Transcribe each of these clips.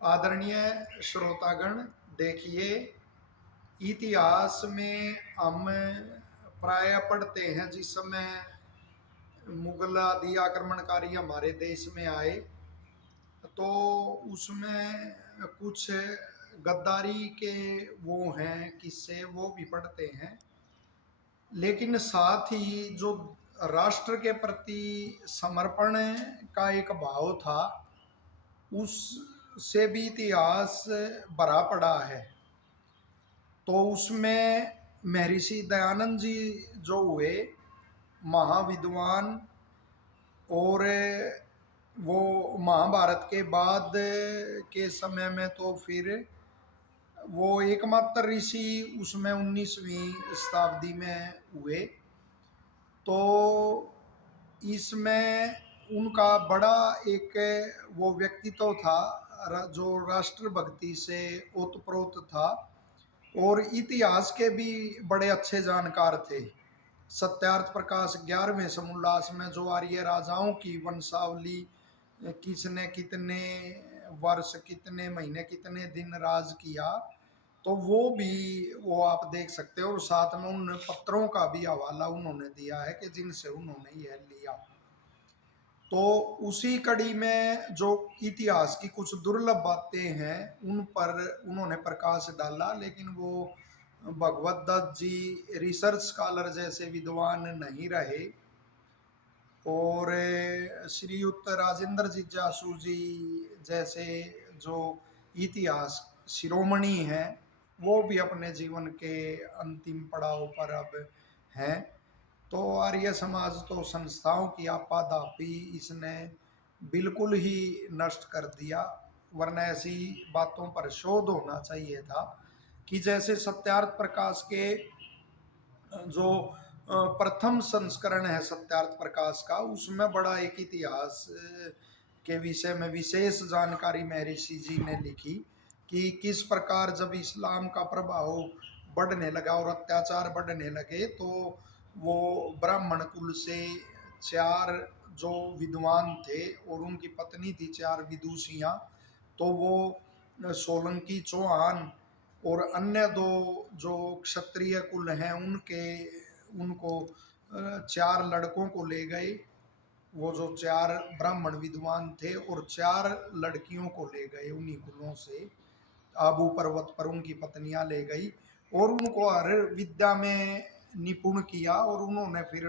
आदरणीय श्रोतागण, देखिए, इतिहास में हम प्राय पढ़ते हैं जिस समय मुगल आदि आक्रमणकारी हमारे देश में आए तो उसमें कुछ गद्दारी के वो हैं किस्से, वो भी पढ़ते हैं। लेकिन साथ ही जो राष्ट्र के प्रति समर्पण का एक भाव था, उससे भी इतिहास भरा पड़ा है। तो उसमें महर्षि दयानंद जी जो हुए महाविद्वान, और वो महाभारत के बाद के समय में तो फिर वो एकमात्र ऋषि उसमें 19वीं शताब्दी में हुए। तो इसमें उनका बड़ा एक वो व्यक्तित्व था जो राष्ट्रभक्ति से ओतप्रोत था, और इतिहास के भी बड़े अच्छे जानकार थे। सत्यार्थ प्रकाश 11वें समोल्लास में जो आर्य राजाओं की वंशावली, किसने कितने वर्ष, कितने महीने, कितने दिन राज किया, तो वो आप देख सकते हो। और साथ में उन पत्रों का भी हवाला उन्होंने दिया है कि जिनसे उन्होंने यह लिया। तो उसी कड़ी में जो इतिहास की कुछ दुर्लभ बातें हैं उन पर उन्होंने प्रकाश डाला। लेकिन वो भगवत दत्त जी रिसर्च स्कॉलर जैसे विद्वान नहीं रहे, और श्रीयुक्त राजेंद्र जिज्ञासु जी जैसे जो इतिहास शिरोमणि हैं, वो भी अपने जीवन के अंतिम पड़ाव पर अब हैं। तो आर्य समाज तो संस्थाओं की आपाधापी इसने बिल्कुल ही नष्ट कर दिया। वरना ऐसी बातों पर शोध होना चाहिए था कि जैसे सत्यार्थ प्रकाश के जो प्रथम संस्करण है सत्यार्थ प्रकाश का, उसमें बड़ा एक इतिहास के विषय में विशेष जानकारी महर्षि जी ने लिखी कि किस प्रकार जब इस्लाम का प्रभाव बढ़ने लगा और अत्याचार बढ़ने लगे, तो वो ब्राह्मण कुल से 4 जो विद्वान थे और उनकी पत्नी थी 4 विदुषियाँ, तो वो सोलंकी, चौहान और अन्य 2 जो क्षत्रिय कुल हैं उनको 4 लड़कों को ले गए। वो जो 4 ब्राह्मण विद्वान थे और 4 लड़कियों को ले गए उन्हीं कुलों से, आबू पर्वत पर उनकी पत्नियां ले गई और उनको हर विद्या में निपुण किया। और उन्होंने फिर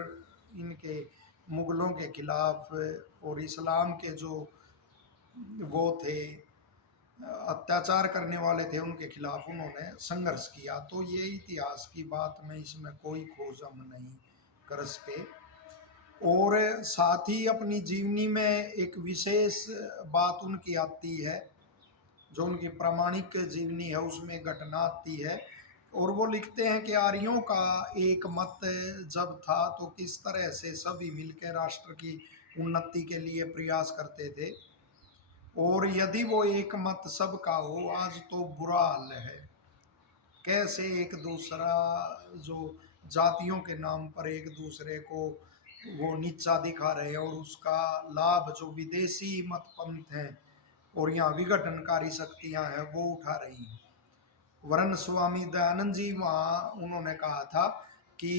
इनके मुगलों के खिलाफ और इस्लाम के जो वो थे अत्याचार करने वाले थे उनके खिलाफ उन्होंने संघर्ष किया। तो ये इतिहास की बात में इसमें कोई खोज हम नहीं कर सके। और साथ ही अपनी जीवनी में एक विशेष बात उनकी आती है, जो उनकी प्रामाणिक जीवनी है उसमें घटना आती है। और वो लिखते हैं कि आर्यों का एक मत जब था तो किस तरह से सभी मिलकर राष्ट्र की उन्नति के लिए प्रयास करते थे, और यदि वो एक मत सबका हो आज तो बुरा हाल है। कैसे एक दूसरा जो जातियों के नाम पर एक दूसरे को वो नीचा दिखा रहे हैं, और उसका लाभ जो विदेशी मत पंथ हैं और यहाँ विघटनकारी शक्तियां हैं वो उठा रही हैं। वरन स्वामी दयानंद जी वहाँ उन्होंने कहा था कि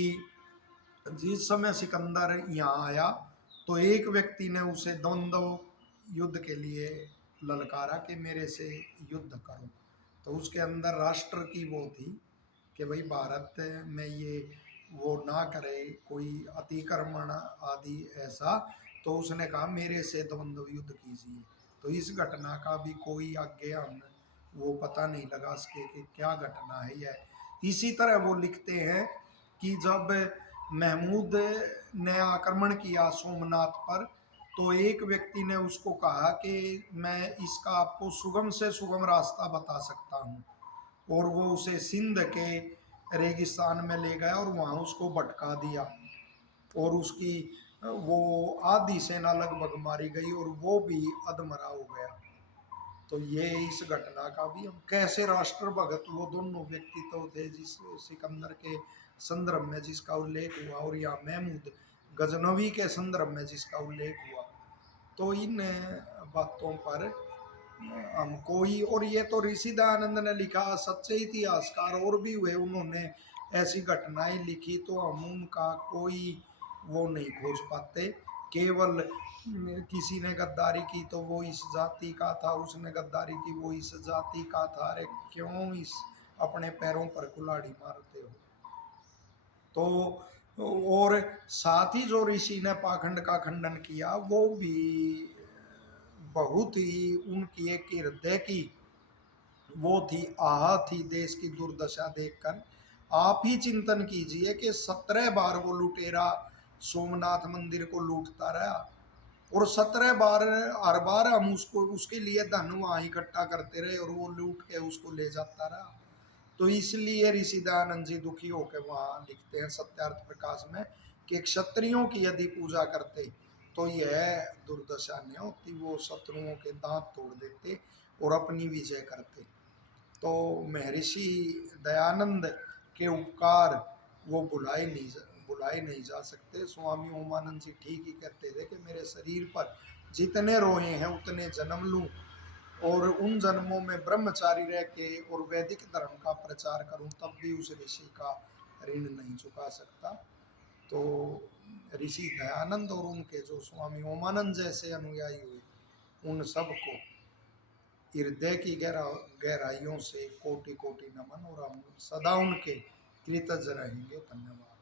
जिस समय सिकंदर यहाँ आया तो एक व्यक्ति ने उसे द्वंद्व युद्ध के लिए ललकारा कि मेरे से युद्ध करो। तो उसके अंदर राष्ट्र की वो थी कि भाई भारत में ये वो ना करे कोई अतिक्रमण आदि ऐसा। तो उसने कहा मेरे से द्वंद्व युद्ध कीजिए। तो इस घटना का भी कोई आगे हम वो पता नहीं लगा सके कि क्या घटना है यह। इसी तरह वो लिखते हैं कि जब महमूद ने आक्रमण किया सोमनाथ पर, तो एक व्यक्ति ने उसको कहा कि मैं इसका आपको सुगम से सुगम रास्ता बता सकता हूँ, और वो उसे सिंध के रेगिस्तान में ले गया और वहाँ उसको भटका दिया, और उसकी वो आधी सेना लगभग मारी गई और वो भी अधमरा हो गया। तो ये इस घटना का भी हम कैसे राष्ट्र भगत वो दोनों व्यक्तित्व थे जिस सिकंदर के संदर्भ में जिसका उल्लेख हुआ, और या महमूद गजनवी के संदर्भ में जिसका उल्लेख हुआ। तो इन बातों पर हम कोई, और ये तो ऋषि दयानंद ने लिखा, सच्चे इतिहासकार और भी हुए, उन्होंने ऐसी घटनाएं लिखी, तो हम उनका कोई वो नहीं खोज पाते। केवल किसी ने गद्दारी की तो वो इस जाति का था, उसने गद्दारी की वो इस जाति का था। अरे क्यों इस अपने पैरों पर कुल्हाड़ी मारते हो? तो और साथ ही जो ऋषि ने पाखंड का खंडन किया, वो भी बहुत ही उनकी एक हृदय की वो थी, आह थी देश की दुर्दशा देखकर। आप ही चिंतन कीजिए कि 17 बार वो लुटेरा सोमनाथ मंदिर को लूटता रहा, और 17 बार, हर बार हम उसको उसके लिए धन वहां इकट्ठा करते रहे, और वो लूट के उसको ले जाता रहा। तो इसलिए ऋषि दयानंद जी दुखी होकर वहां लिखते हैं सत्यार्थ प्रकाश में कि क्षत्रियों की यदि पूजा करते तो यह दुर्दशा नहीं होती, वो शत्रुओं के दांत तोड़ देते और अपनी विजय करते। तो महर्षि दयानंद के उपकार वो बुलाए नहीं जा सकते। स्वामी ओमानंद जी ठीक ही कहते थे कि मेरे शरीर पर जितने रोए हैं उतने जन्म लूं, और उन जन्मों में ब्रह्मचारी रह के और वैदिक धर्म का प्रचार करूं, तब भी उस ऋषि का ऋण नहीं चुका सकता। तो ऋषि दयानंद और उनके जो स्वामी ओमानंद जैसे अनुयायी हुए, उन सबको हृदय की गहराइयों से कोटि कोटि नमन, और हम सदा उनके कृतज्ञ रहेंगे। धन्यवाद।